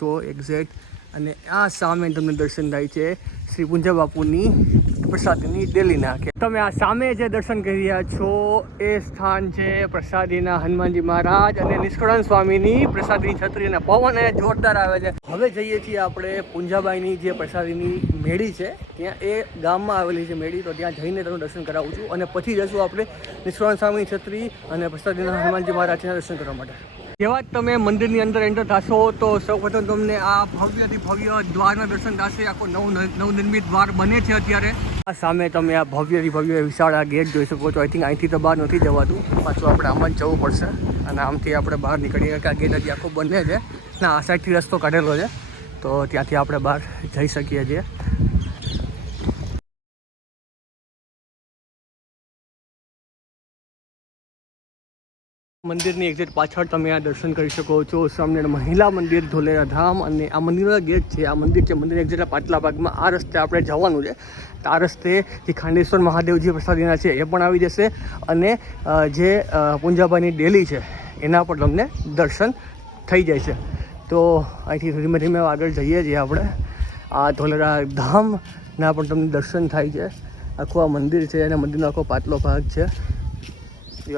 છો એક્ઝેક્ટ અને આ સામે તમને દર્શન થાય છે શ્રી પૂંજા બાપુની પ્રસાદીની ડેલીના કે તમે આ સામે જે દર્શન કરી રહ્યા છો એ સ્થાન છે પ્રસાદીના હનુમાનજી મહારાજ અને નિષ્કળાનંદ સ્વામીની પ્રસાદીની છત્રી અને પવન એ જોરદાર આવે છે. હવે જઈએ છીએ આપણે પૂંજાબાઈની જે પ્રસાદીની મેળી છે ત્યાં એ ગામમાં આવેલી છે મેળી, તો ત્યાં જઈને તેનું દર્શન કરાવું છું અને પછી જશું આપણે નિષ્કળાનંદ સ્વામીની છત્રી અને પ્રસાદીના હનુમાનજી મહારાજના દર્શન કરવા માટે. જેવા જ તમે મંદિરની અંદર એન્ટર થશો તો સૌપ્રથમ તમને આ ભવ્યથી ભવ્ય દ્વારના દર્શન થશે. આખો નવનિર્મિત દ્વાર બને છે અત્યારે. આ સામે તમે આ ભવ્યથી ભવ્ય વિશાળ આ ગેટ જોઈ શકો છો. આઈ થિંક અહીંથી તો બહાર નથી જવાતું, પાછું આપણે આમ જ જવું પડશે અને આમથી આપણે બહાર નીકળીએ કે આ ગેટ હજી આખો બને છે ના આ સાઈડથી રસ્તો કાઢેલો છે તો ત્યાંથી આપણે બહાર જઈ શકીએ છીએ. મંદિરની એક્ઝેક્ટ પાછળ તમે આ દર્શન કરી શકો છો. સામે મહિલા મંદિર ધોલેરા ધામ અને આ મંદિરનો ગેટ છે. આ મંદિર છે મંદિર એક્ઝેક્ટ પાટલા ભાગમાં આ રસ્તે આપણે જવાનું છે. તો આ રસ્તે જે ખાંડેશ્વર મહાદેવજી પ્રસાદીના છે એ પણ આવી જશે અને જે પૂંજાબાઈની ડેલી છે એના પર તમને દર્શન થઈ જાય છે. તો અહીંથી ધીમે ધીમે આગળ જઈએ છીએ આપણે. આ ધોલેરા ધામના પણ તમને દર્શન થાય છે. આખું આ મંદિર છે અને મંદિરનો આખો પાટલો ભાગ છે.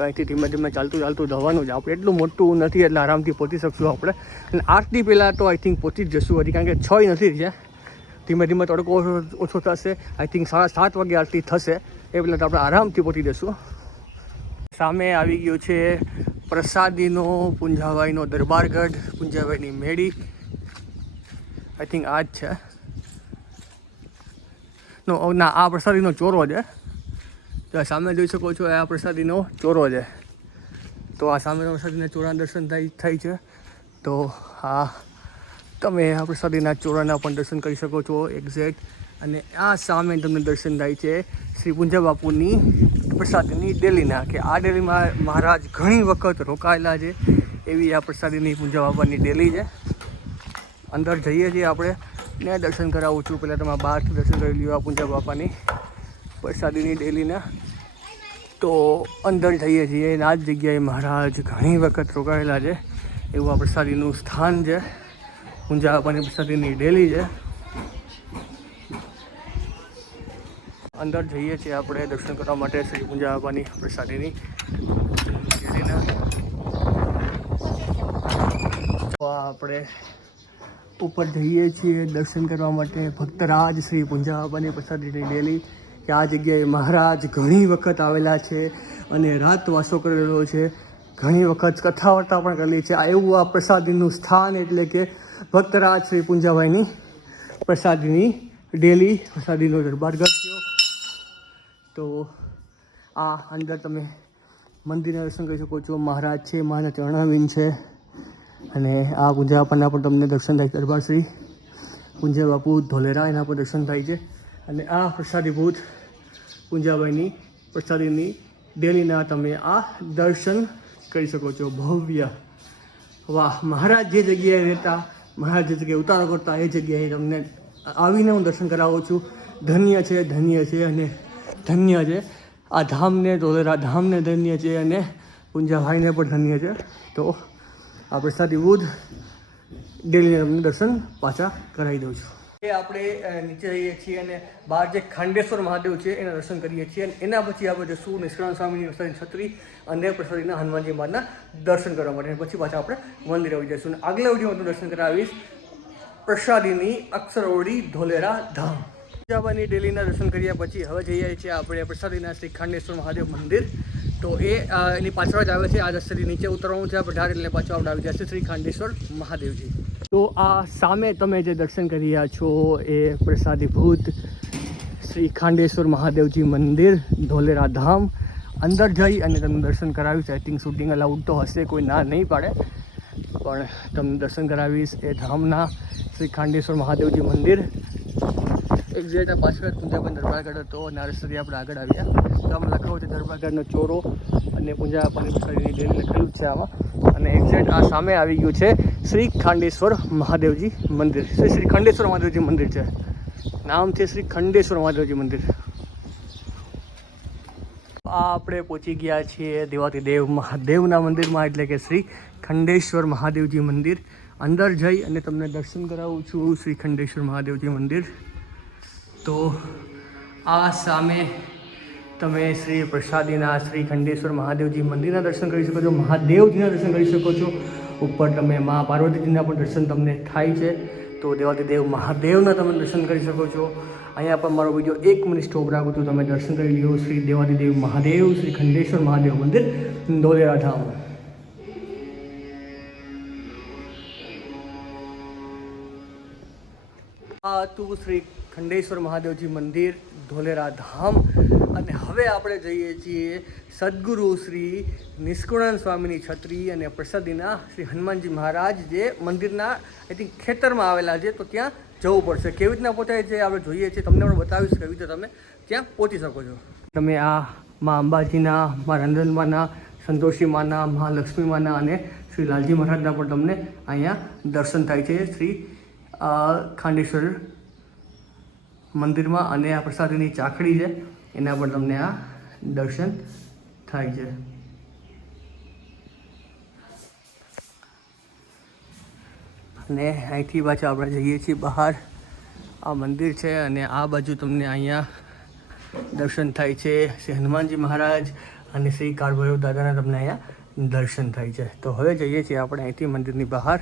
અહીંથી ધીમે ધીમે ચાલતું જવાનું છે. આપણે એટલું મોટું નથી એટલે આરામથી પહોંચી શકશું આપણે. અને આરતી પહેલાં તો આઈ થિંક પહોંચી જ જશું હજી, કારણ કે 6 નથી છે. ધીમે ધીમે તડકો ઓછો થશે. આઈ થિંક 7:30 વાગે આરતી થશે એ પહેલાં તો આપણે આરામથી પહોંચી જશું. સામે આવી ગયો છે પ્રસાદીનો પૂંજાબાઈનો દરબારગઢ, પૂંજાબાઈની મેળી. આઈ થિંક આ જ છે. ના આ પ્રસાદીનો ચોરો છે. તો સામે જોઈ શકો છો આ પ્રસાદીનો ચોરો છે. તો આ સામેનો પ્રસાદીના ચોરાના દર્શન થાય છે. તો આ તમે આ પ્રસાદીના ચોરાના પણ દર્શન કરી શકો છો એક્ઝેક્ટ. અને આ સામે તમને દર્શન થાય છે શ્રી પૂંજા બાપુની પ્રસાદીની ડેલીના કે આ ડેલીમાં મહારાજ ઘણી વખત રોકાયેલા છે એવી આ પ્રસાદીની પૂંજા બાપાની ડેલી છે. અંદર જઈએ છીએ આપણે ને દર્શન કરાવું છું. પહેલાં તમે બહારથી દર્શન કરી લ્યો આ પૂંજા બાપાની પ્રસાદીની ડેલીના. તો અંદર જઈએ છીએ અને આ જ જગ્યાએ મહારાજ ઘણી વખત રોકાયેલા છે એવું આ પ્રસાદીનું સ્થાન છે. પૂંજા બાપાની પ્રસાદીની ડેલી છે. અંદર જઈએ છીએ આપણે દર્શન કરવા માટે શ્રી પૂંજા બાપાની પ્રસાદીની ડેલીના. તો આપણે ઉપર જઈએ છીએ દર્શન કરવા માટે ભક્તરાજ શ્રી પૂંજા બાપાની પ્રસાદીની ડેલી કે આ જગ્યાએ મહારાજ ઘણી વખત આવેલા છે અને રાતવાસો કરેલો છે. ઘણી વખત કથા વાર્તા પણ કરેલી છે. આ એવું આ પ્રસાદીનું સ્થાન એટલે કે ભક્તરાજ શ્રી પૂંજાબાઈની પ્રસાદીની ડેલી, પ્રસાદીનો દરબારગઢ થયો. તો આ અંદર તમે મંદિરના દર્શન કરી શકો છો. મહારાજ છે, મહારાજ ચરણાવીન છે અને આ પૂંજા બાપાના પણ તમને દર્શન થાય. દરબાર શ્રી પૂંજા બાપુ ધોલેરા એના પર દર્શન થાય છે. અને આ પ્રસાદીભૂત પૂંજાબાઈની પ્રસાદીની ડેલીના તમે આ દર્શન કરી શકો છો. ભવ્ય વાહ! મહારાજ જે જગ્યાએ રહેતા, મહારાજ જે જગ્યાએ ઉતારો કરતા એ જગ્યાએ તમને આવીને હું દર્શન કરાવું છું. ધન્ય છે, ધન્ય છે અને ધન્ય છે આ ધામને, ધોલેરા ધામને ધન્ય છે અને પૂંજાભાઈને પણ ધન્ય છે. તો આ પ્રસાદીભૂત ડેલીને તમને દર્શન પાછા કરાવી દઉં છું. એ આપણે નીચે જઈએ છીએ અને બહાર જે ખાંડેશ્વર મહાદેવ છે એના દર્શન કરીએ છીએ અને એના પછી આપણે જશું નિષ્કળાનંદ સ્વામીની પ્રસાદીની છત્રી અને પ્રસાદીના હનુમાનજી મહારાજના દર્શન કરવા માટે. પછી પાછા આપણે મંદિરે આવી જઈશું અને આગલા વિડીયોમાં હું દર્શન કરાવીશ પ્રસાદીની અક્ષરવડી ધોલેરા ધામ. પૂંજાબાઈની ડેલીના દર્શન કર્યા પછી હવે જઈએ છીએ આપણે પ્રસાદીના શ્રી ખાંડેશ્વર મહાદેવ મંદિર. તો એની પાછળ જ આવે છે. આ રસ્તેથી નીચે ઉતરવાનું છે આપણે ઢાળ એટલે પાછળ આપણે આવી જશે શ્રી ખાંડેશ્વર મહાદેવજી. તો આ સામે તમે જે દર્શન કરી રહ્યા છો એ પ્રસાદીભૂત શ્રી ખાંડેશ્વર મહાદેવજી મંદિર ધોલેરા ધામ. અંદર જઈ અને તમને દર્શન કરાવીશ. આઈ થિંક શૂટિંગ અલાઉડ તો હશે, કોઈ ના નહીં પાડે, પણ તમને દર્શન કરાવીશ એ ધામના શ્રી ખાંડેશ્વર મહાદેવજી મંદિર. એક્ઝેક્ટ આ પાછળ પૂંજાબાઈ દરબારગઢ હતો અને આ રસ્તેથી આપણે આગળ આવ્યા. તો આમાં લખાવું છે દરબારગઢનો ચોરો અને પૂંજા બાપાની પ્રસાદીની ડેલી લખેલું જ છે આમાં. અને એક્ઝેક્ટ આ સામે આવી ગયું છે શ્રી ખાંડેશ્વર મહાદેવજી મંદિર. શ્રી ખંડેશ્વર મહાદેવજી મંદિર છે, નામ છે શ્રી ખંડેશ્વર મહાદેવજી મંદિર. આ આપણે પહોંચી ગયા છીએ દેવાતી દેવ મહાદેવના મંદિરમાં એટલે કે શ્રી ખંડેશ્વર મહાદેવજી મંદિર. અંદર જઈ અને તમને દર્શન કરાવું છું શ્રી ખંડેશ્વર મહાદેવજી મંદિર. તો આ સામે તમે શ્રી પ્રસાદીના શ્રી ખંડેશ્વર મહાદેવજી મંદિરના દર્શન કરી શકો છો, મહાદેવજીના દર્શન કરી શકો છો. ઉપર તમે મા પાર્વતીજીના પણ દર્શન તમને થાય છે. તો દેવાધિદેવ મહાદેવના તમે દર્શન કરી શકો છો. અહીંયા પણ મારો વિડીયો 1 મિનિટ સ્ટોપ રાખું છું, તમે દર્શન કરી લો શ્રી દેવાધિદેવ મહાદેવ શ્રી ખંડેશ્વર મહાદેવ મંદિર ધોલેરા ધામ. આ હતું શ્રી ખંડેશ્વર મહાદેવજી મંદિર ધોલેરા ધામ. અને હવે આપણે જઈએ છીએ સદગુરુ શ્રી નિષ્કુળાનંદ સ્વામીની છત્રી અને પ્રસાદીના શ્રી હનુમાનજી મહારાજ જે મંદિરના આઈ થિંક ખેતરમાં આવેલા છે. તો ત્યાં જવું પડશે. કેવી રીતના પહોંચાય છે આપણે જોઈએ છીએ, તમને પણ બતાવીશ કેવી રીતે તમે ત્યાં પહોંચી શકો છો. તમે આ મા અંબાજીના, મા રંજનમાના, સંતોષી માના, મહાલક્ષ્મી માના અને શ્રી લાલજી મહારાજના પણ તમને અહીંયા દર્શન થાય છે શ્રી ખાંડેશ્વર મંદિરમાં. અને આ પ્રસાદીની ચાકડી છે એના પર તમને આ દર્શન થાય છે. અને અહીંથી પાછા આપણે જઈએ છીએ બહાર. આ મંદિર છે અને આ બાજુ તમને અહીંયા દર્શન થાય છે શ્રી હનુમાનજી મહારાજ અને શ્રી કાળભૈરવ દાદાના તમને અહીંયા દર્શન થાય છે. તો હવે જઈએ છીએ આપણે અહીંથી મંદિરની બહાર.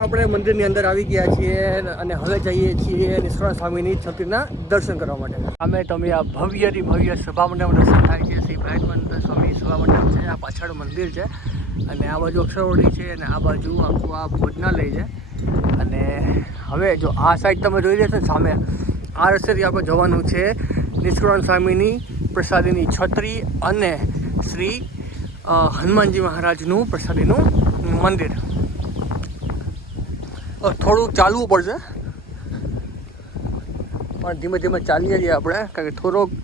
આપણે મંદિરની અંદર આવી ગયા છીએ અને હવે જઈએ છીએ નિષ્કુળાનંદ સ્વામીની છત્રીના દર્શન કરવા માટે. અમે તમે આ ભવ્યથી ભવ્ય સભા મંડપ દર્શન થાય છે. શ્રી પ્રયાગરાજ સ્વામી સભા મંડપ છે. આ પાછળ મંદિર છે અને આ બાજુ અક્ષરવડી છે અને આ બાજુ આખું આ ભોજનાલય છે. અને હવે જો આ સાઈડ તમે જોઈ રહ્યા છો સામે, આ રસ્તેથી આપણે જવાનું છે નિષ્કુળાનંદ સ્વામીની પ્રસાદીની છત્રી અને શ્રી હનુમાનજી મહારાજનું પ્રસાદીનું મંદિર. થોડુંક ચાલવું પડશે પણ ધીમે ધીમે ચાલીએ છીએ આપણે, કારણ કે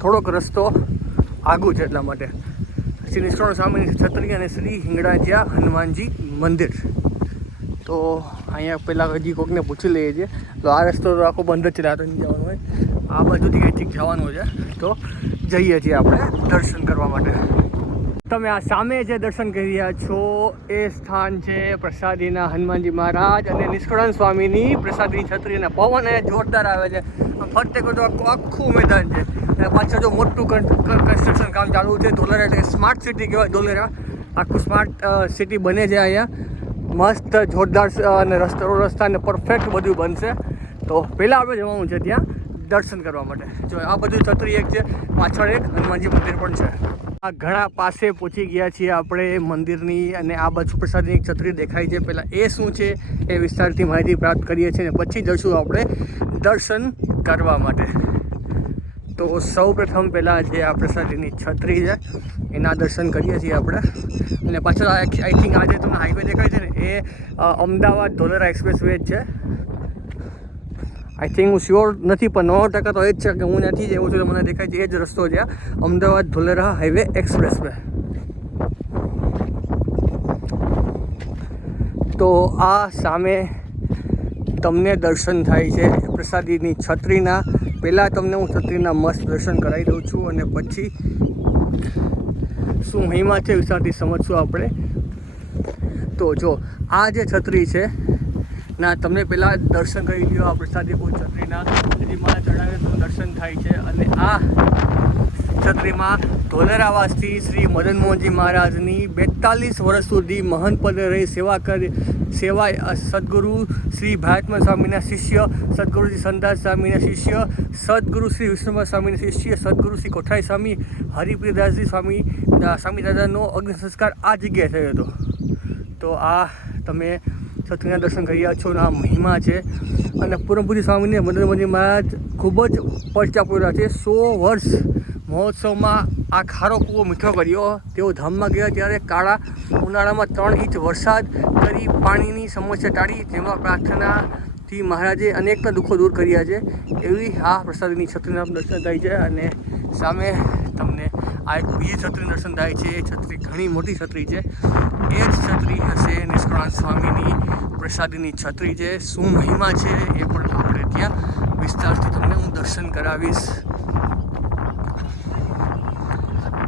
થોડોક રસ્તો આગું છે એટલા માટે. શ્રી નિષ્કુળાનંદ સ્વામીની છત્રી અને શ્રી હિંગળાજિયા હનુમાનજી મંદિર. તો અહીંયા પહેલાં હજી કોઈકને પૂછી લઈએ છીએ. તો આ રસ્તો તો આખો બંધ જ છે, રાતે નહીં જવાનું હોય. આ બાજુથી કંઈક જવાનું છે તો જઈએ છીએ આપણે દર્શન કરવા માટે. તમે આ સામે જે દર્શન કરી રહ્યા છો એ સ્થાન છે પ્રસાદીના હનુમાનજી મહારાજ અને નિષ્કુળાનંદ સ્વામીની પ્રસાદીની છત્રી. અને પવન એ જોરદાર આવે છે. ફરતે તો આખું મેદાન છે અને પાછળ જો મોટું કન્સ્ટ્રક્શન કામ ચાલુ છે. ધોલેરા એટલે સ્માર્ટ સિટી કહેવાય. ધોલેરા આખું સ્માર્ટ સિટી બને છે અહીંયા. મસ્ત જોરદાર અને રસ્તા ને પરફેક્ટ બધું બનશે. તો પહેલાં આપણે જવાનું છે ત્યાં દર્શન કરવા માટે. જો આ બધું છત્રી એક છે, પાછળ એક હનુમાનજી મંદિર પણ છે. આ ઘણા પાસે પહોંચી ગયા છીએ આપણે મંદિરની અને આ બાજુ પ્રસાદની એક છત્રી દેખાય છે. પહેલાં એ શું છે એ વિસ્તારથી માહિતી પ્રાપ્ત કરીએ છીએ અને પછી જઈશું આપણે દર્શન કરવા માટે. તો સૌ પ્રથમ પહેલાં જે આ પ્રસાદીની છત્રી છે એના દર્શન કરીએ છીએ આપણે. અને પાછળ આઈ થિંક આજે તમને હાઈવે દેખાય છે ને એ અમદાવાદ ધોલેરા એક્સપ્રેસ વે જ છે. આઈ થિંક હું શ્યોર નથી પણ 90% તો એ જ છે કે હું ત્યાંથી જ એવું છું. મને દેખાય છે એ જ રસ્તો છે Ahmedabad Dholera highway express way. તો આ સામે તમને દર્શન થાય છે પ્રસાદીની છત્રીના. પહેલાં તમને હું છત્રીના મસ્ત દર્શન કરાવી દઉં છું અને પછી શું મહિમા છે વિસ્તારથી સમજશું આપણે. તો જો આ જે છત્રી છે ના તમને પહેલાં દર્શન કરી લ્યો આ પ્રસાદી છત્રીના. તેથી મારા ચડાવે તો દર્શન થાય છે. અને આ છત્રીમાં ધોલેરાવાસથી શ્રી મદન મોહનજી મહારાજની 42 વર્ષ સુધી મહંત પદે રહી સેવા સદગુરુ શ્રી ભારતમાન સ્વામીના શિષ્ય, સદગુરુજી સંદાસ સ્વામીના શિષ્ય, સદગુરુ શ્રી વિષ્ણુમાન સ્વામીના શિષ્ય, સદગુરુ શ્રી કોઠારી સ્વામી હરિપ્રિયદાસજી સ્વામી દાદાનો અગ્નિ સંસ્કાર આ જગ્યાએ થયો હતો. તો આ તમે છત્રીના દર્શન કર્યા છો ને આ મહિમા છે. અને પૂરણપુરી સ્વામીને મદન મોહનજી મહારાજ ખૂબ જ પરચા પૂર્યા છે. 100 વર્ષ મહોત્સવમાં આ ખારો કૂવો મીઠો કર્યો. તેઓ ધામમાં ગયા ત્યારે કાળા ઉનાળામાં 3 ઇંચ વરસાદ કરી પાણીની સમસ્યા ટાળી. જેમાં પ્રાર્થનાથી મહારાજે અનેકના દુઃખો દૂર કર્યા છે. એવી આ પ્રસાદીની છત્રીના દર્શન થાય છે. અને સામે તમને આ એક બીજી છત્રીનું દર્શન થાય છે. એ છત્રી ઘણી મોટી છત્રી છે. એ જ છત્રી હશે નિષ્કુળાનંદ સ્વામીની પ્રસાદીની છત્રી છે. શું મહિમા છે એ પણ આપણે ત્યાં વિસ્તારથી તમને હું દર્શન કરાવીશ.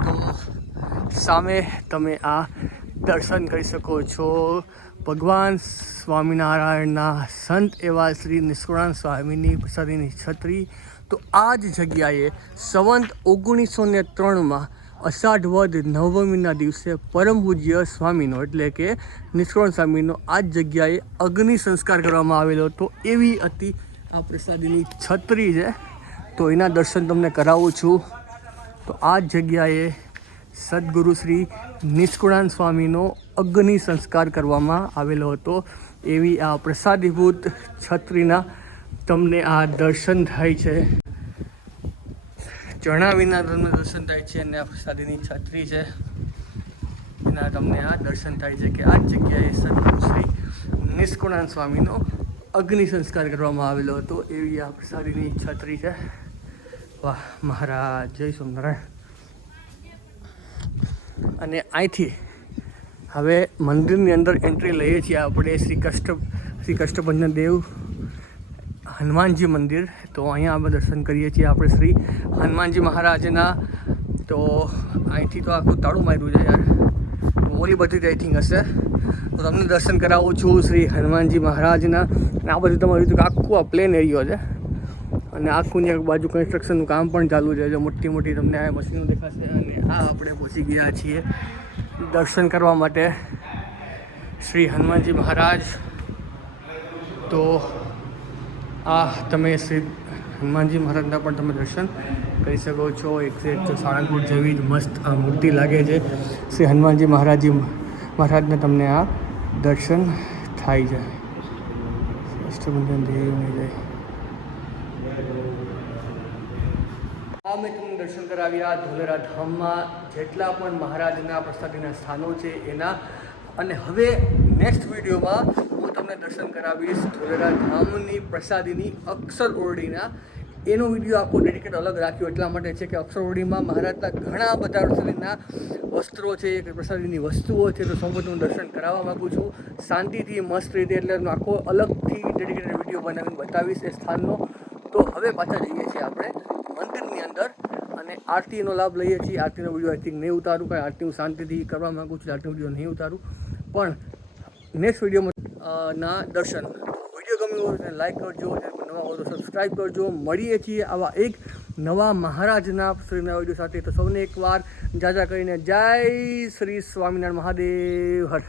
તો સામે તમે આ દર્શન કરી શકો છો ભગવાન સ્વામિનારાયણના સંત એવા શ્રી નિષ્કુળાનંદ સ્વામીની પ્રસાદીની છત્રી. તો આ જ જગ્યાએ સંવંત 1903માં અષાઢ વદ નવમીના દિવસે પરમ પૂજ્ય સ્વામીનો એટલે કે નિષ્કુળાનંદ સ્વામીનો આ જ જગ્યાએ અગ્નિ સંસ્કાર કરવામાં આવેલો હતો. એવી હતી આ પ્રસાદીની છત્રી છે. તો એના દર્શન તમને કરાવું છું. તો આ જ જગ્યાએ સદગુરુ શ્રી નિષ્કુળાનંદ સ્વામીનો અગ્નિ સંસ્કાર કરવામાં આવેલો હતો. એવી આ પ્રસાદીભૂત છત્રીના તમને આ દર્શન થાય છે. ચણા વિના તમને દર્શન થાય છે અને આ પ્રસાદીની છત્રી છે એના તમને આ દર્શન થાય છે કે આ જગ્યાએ સદગુરુ શ્રી નિષ્કુળાનંદ સ્વામીનો અગ્નિ સંસ્કાર કરવામાં આવેલો હતો. એવી આ પ્રસાદીની છત્રી છે. વાહ મહારાજ, જય સ્વામિનારાયણ. અને અહીંથી હવે મંદિરની અંદર એન્ટ્રી લઈએ છીએ આપણે શ્રી કષ્ટભંજન દેવ હનુમાનજી મંદિર. તો અહીંયા આપણે દર્શન કરીએ છીએ આપણે શ્રી હનુમાનજી મહારાજના. તો અહીંથી તો આખું તાળું માર્યું છે યાર, ઓલી બધી આઈ થિંક હશે. તો તમને દર્શન કરાવું છું શ્રી હનુમાનજી મહારાજના. અને આ બધું તમારું રીતે આખું આ પ્લેન એરિયો છે અને આખું એક બાજુ કન્સ્ટ્રક્શનનું કામ પણ ચાલુ છે. જો મોટી મોટી તમને આ મશીનો દેખાશે. અને આ આપણે પહોંચી ગયા છીએ દર્શન કરવા માટે શ્રી હનુમાનજી મહારાજ. તો આ તમે શ્રી હનુમાનજી મહારાજના પણ તમે દર્શન કરી શકો છો. એક્ઝેક્ટ સાળંગપુર જેવી જ મસ્ત આ મૂર્તિ લાગે છે. શ્રી હનુમાનજી મહારાજને તમને આ દર્શન થાય છે. કષ્ટભંજન દેવને જય. આ મેં તમને દર્શન કરાવ્યા ધોલેરા ધામમાં જેટલા પણ મહારાજના પ્રસાદીના સ્થાનો છે એના. અને હવે નેક્સ્ટ વિડીયોમાં હું તમને દર્શન કરાવીશ ધોલેરા ધામની પ્રસાદીની અક્ષર ઓરડીના. એનો વિડીયો આખો ડેડિકેટ અલગ રાખ્યો એટલા માટે છે કે અક્ષર ઓરડીમાં મહારાજના ઘણા બધા પ્રસાદીના વસ્ત્રો છે, પ્રસાદીની વસ્તુઓ છે. તો સૌ હું દર્શન કરાવવા માગું છું શાંતિથી મસ્ત રીતે. એટલે આખો અલગથી ડેડિકેટેડ વિડીયો બનાવીને બતાવીશ એ સ્થાનનો. તો હવે પાછા જઈએ છીએ આપણે મંદિરની અંદર અને આરતીનો લાભ લઈએ છીએ. આરતીનો વિડીયો આઈ થિંક નહીં ઉતારું, કારણ આરતી હું શાંતિથી કરવા માગું છું. આરતીનો વિડીયો નહીં ઉતારું, પણ નેક્સ્ટ વિડીયોમાં ના દર્શન. વિડીયો ગમ્યો હોય લાઈક કરજો, નવા હોય તો સબસ્ક્રાઈબ કરજો. મળીએ છીએ આવા એક નવા મહારાજના શ્રીના વિડીયો સાથે. તો સૌને એકવાર જાજા કરીને જય શ્રી સ્વામિનારાયણ મહાદેવ હર.